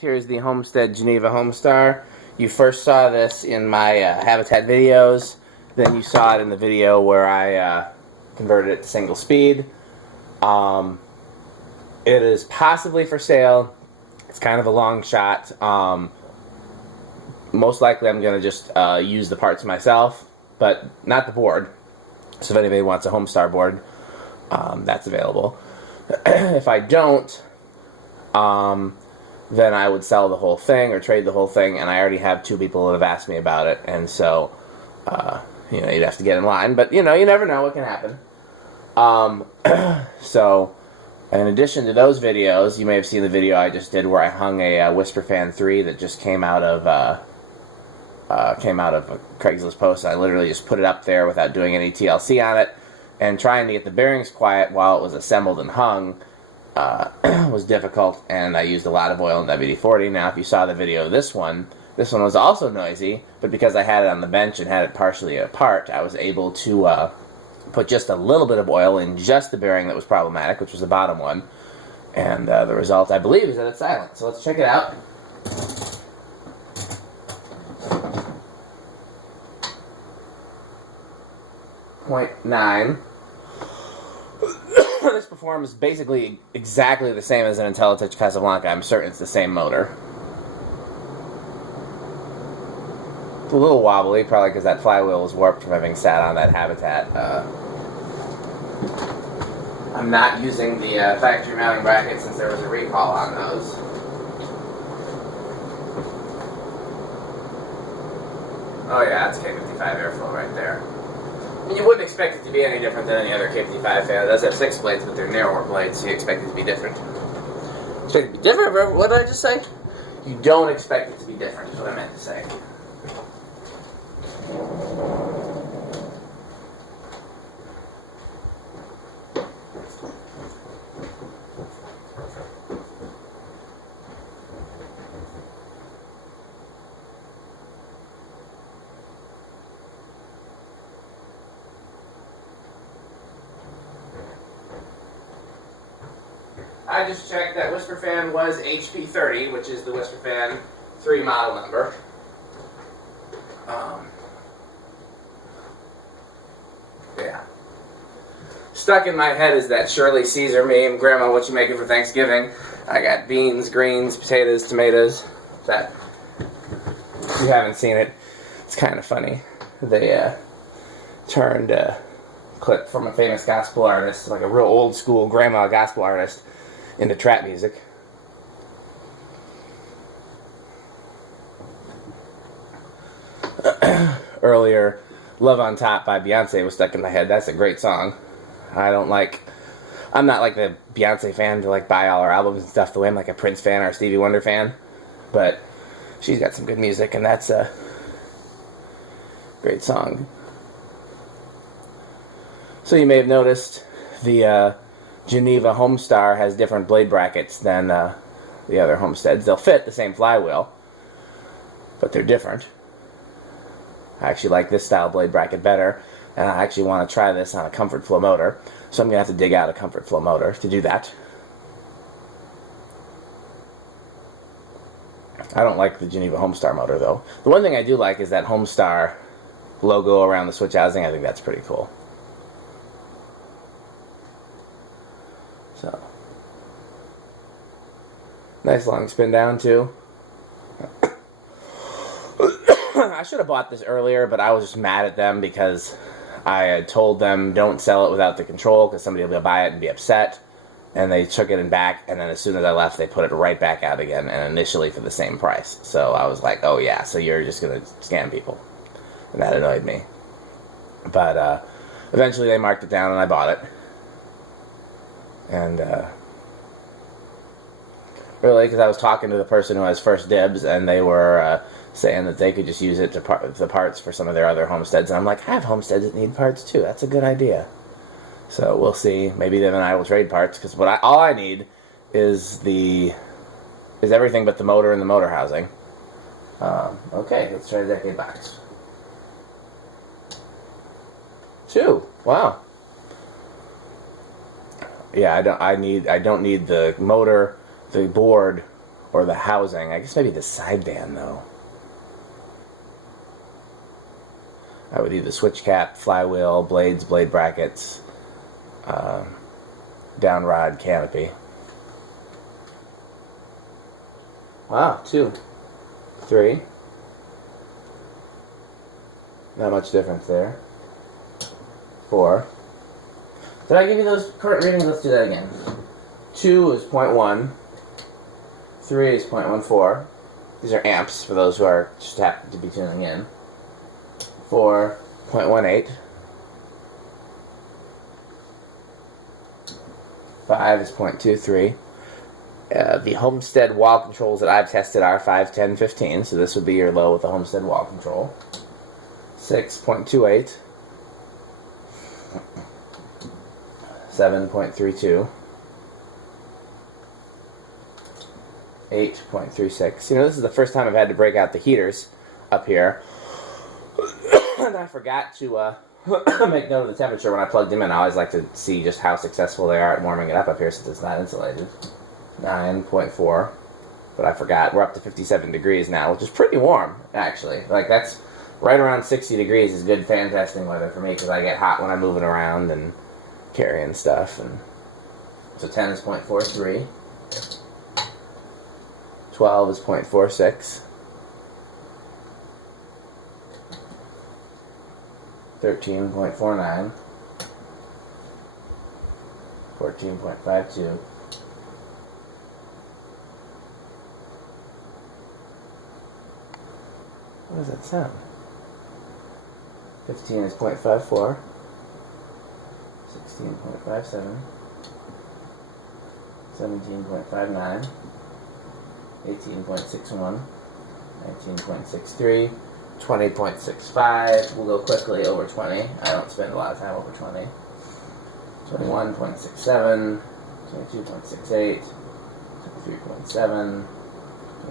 Here's the Homestead Geneva Homestar. You first saw this in my Habitat videos, then you saw it in the video where I converted it to single speed. It is possibly for sale. It's kind of a long shot. Most likely I'm going to just use the parts myself, but not the board. So if anybody wants a Homestar board, that's available. If I don't, then I would sell the whole thing or trade the whole thing, and I already have 2 people that have asked me about it, and so, you know, you'd have to get in line, but, you know, you never know what can happen. So, in addition to those videos, you may have seen the video I just did where I hung a Whisper Fan 3 that just came out of a Craigslist post. I literally just put it up there without doing any TLC on it, and trying to get the bearings quiet while it was assembled and hung was difficult, and I used a lot of oil in WD-40. Now, if you saw the video of this one was also noisy, but because I had it on the bench and had it partially apart, I was able to put just a little bit of oil in just the bearing that was problematic, which was the bottom one, and the result, I believe, is that it's silent. So let's check it out. .9. This performs basically exactly the same as an IntelliTouch Casablanca. I'm certain it's the same motor. It's a little wobbly, probably because that flywheel was warped from having sat on that Habitat. I'm not using the factory mounting bracket since there was a recall on those. Oh yeah, that's K55 airflow right there. You wouldn't expect it to be any different than any other K55 fan. It does have 6 blades, but they're narrower blades, so you expect it to be different. Expect it to be different? What did I just say? You don't expect it to be different, is what I meant to say. I just checked that Whisper Fan was HP30, which is the Whisper Fan 3 model number. Yeah. Stuck in my head is that Shirley Caesar meme, Grandma, what you making for Thanksgiving? I got beans, greens, potatoes, tomatoes. That, if you haven't seen it, it's kind of funny. They turned a clip from a famous gospel artist, like a real old school grandma gospel artist, into trap music. Earlier, Love on Top by Beyonce was stuck in my head. That's a great song. I'm not like the Beyonce fan to like buy all her albums and stuff the way I'm like a Prince fan or a Stevie Wonder fan, but she's got some good music, and that's a great song. So you may have noticed the Geneva Homestar has different blade brackets than the other Homesteads. They'll fit the same flywheel, but they're different. I actually like this style blade bracket better, and I actually want to try this on a Comfort Flow motor, so I'm going to have to dig out a Comfort Flow motor to do that. I don't like the Geneva Homestar motor, though. The one thing I do like is that Homestar logo around the switch housing. I think that's pretty cool. So, nice long spin down too. I should have bought this earlier, but I was just mad at them because I had told them don't sell it without the control because somebody will buy it and be upset. And they took it back, and then as soon as I left, they put it right back out again, and initially for the same price. So I was like, oh yeah, so you're just going to scam people. And that annoyed me. But eventually they marked it down and I bought it. And really, because I was talking to the person who has first dibs, and they were saying that they could just use it to the parts for some of their other homesteads, and I'm like, I have homesteads that need parts too. That's a good idea. So we'll see. Maybe them and I will trade parts, because all I need is everything but the motor and the motor housing. Okay, let's try the decade box. 2. Wow. Yeah, I don't need the motor, the board, or the housing. I guess maybe the side van, though. I would do the switch cap, flywheel, blades, blade brackets, down rod, canopy. Wow, 2, 3. Not much difference there. 4. Did I give you those current readings? Let's do that again. 2 is 0.1. 3 is 0.14. These are amps for those who are just happen to be tuning in. 4, 0.18. 5 is 0.23. The Homestead wall controls that I've tested are 5, 10, 15, so this would be your low with the Homestead wall control. 6.28. 7.32. 8.36. You know, this is the first time I've had to break out the heaters up here. And I forgot to make note of the temperature when I plugged them in. I always like to see just how successful they are at warming it up here since it's not insulated. 9.4. But I forgot. We're up to 57 degrees now, which is pretty warm, actually. Like, that's right around 60 degrees is good fan testing weather for me because I get hot when I'm moving around and carrying stuff. And so 10 is 0.43. 12 is 0.46. 13.49. 14.52. What does that sound? 15 is 0.54. 16.57. 17.59. 18.61. 19.63. 20.65. We'll go quickly over 20. I don't spend a lot of time over 20. 21.67. 22.68. 23.7.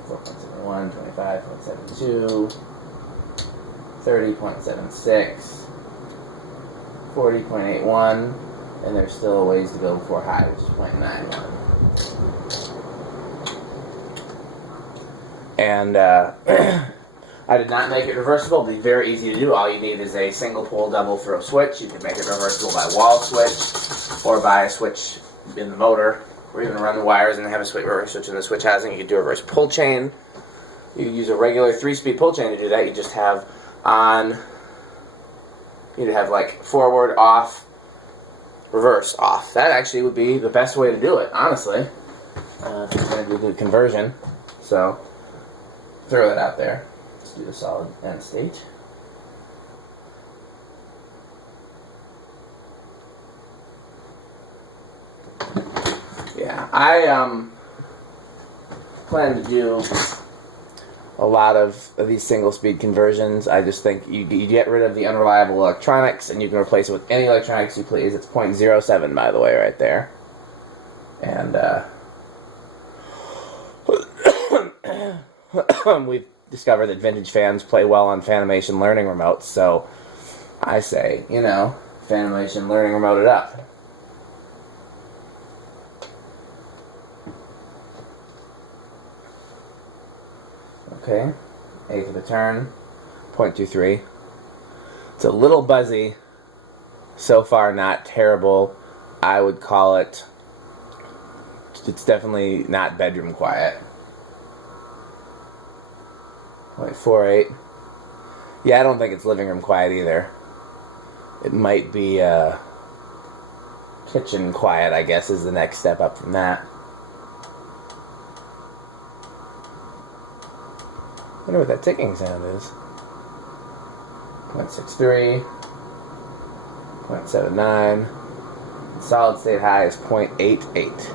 24.71. 25.72. 30.76. 40.81. And there's still a ways to go before high, which is 0.91. And I did not make it reversible. It'll be very easy to do. All you need is a single pole double throw switch. You can make it reversible by wall switch or by a switch in the motor, or even run the wires and have a reverse switch in the switch housing. You can do a reverse pull chain. You can use a regular 3-speed pull chain to do that. You just have on, you'd have like forward, off, reverse, off. That actually would be the best way to do it, honestly. If you're going to do the conversion. So, throw that out there. Let's do the solid end state. Yeah, I plan to do a lot of these single-speed conversions. I just think you get rid of the unreliable electronics, and you can replace it with any electronics you please. It's 0.07, by the way, right there. And we've discovered that vintage fans play well on Fanimation learning remotes, so I say, you know, Fanimation learning remote it up. Okay, eighth of a turn, 0.23. It's a little buzzy. So far, not terrible. I would call it, it's definitely not bedroom quiet. 0.48. Yeah, I don't think it's living room quiet either. It might be kitchen quiet, I guess, is the next step up from that. I wonder what that ticking sound is. 0.63. 0.79. Solid state high is 0.88.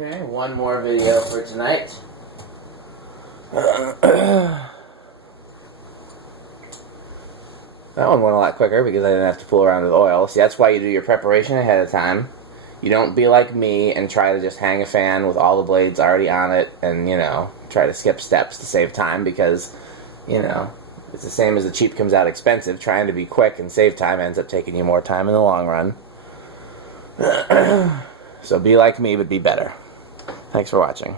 Okay, one more video for tonight. That one went a lot quicker because I didn't have to fool around with oil. See, that's why you do your preparation ahead of time. You don't be like me and try to just hang a fan with all the blades already on it and, you know, try to skip steps to save time because, you know, it's the same as the cheap comes out expensive. Trying to be quick and save time ends up taking you more time in the long run. So be like me, but be better. Thanks for watching.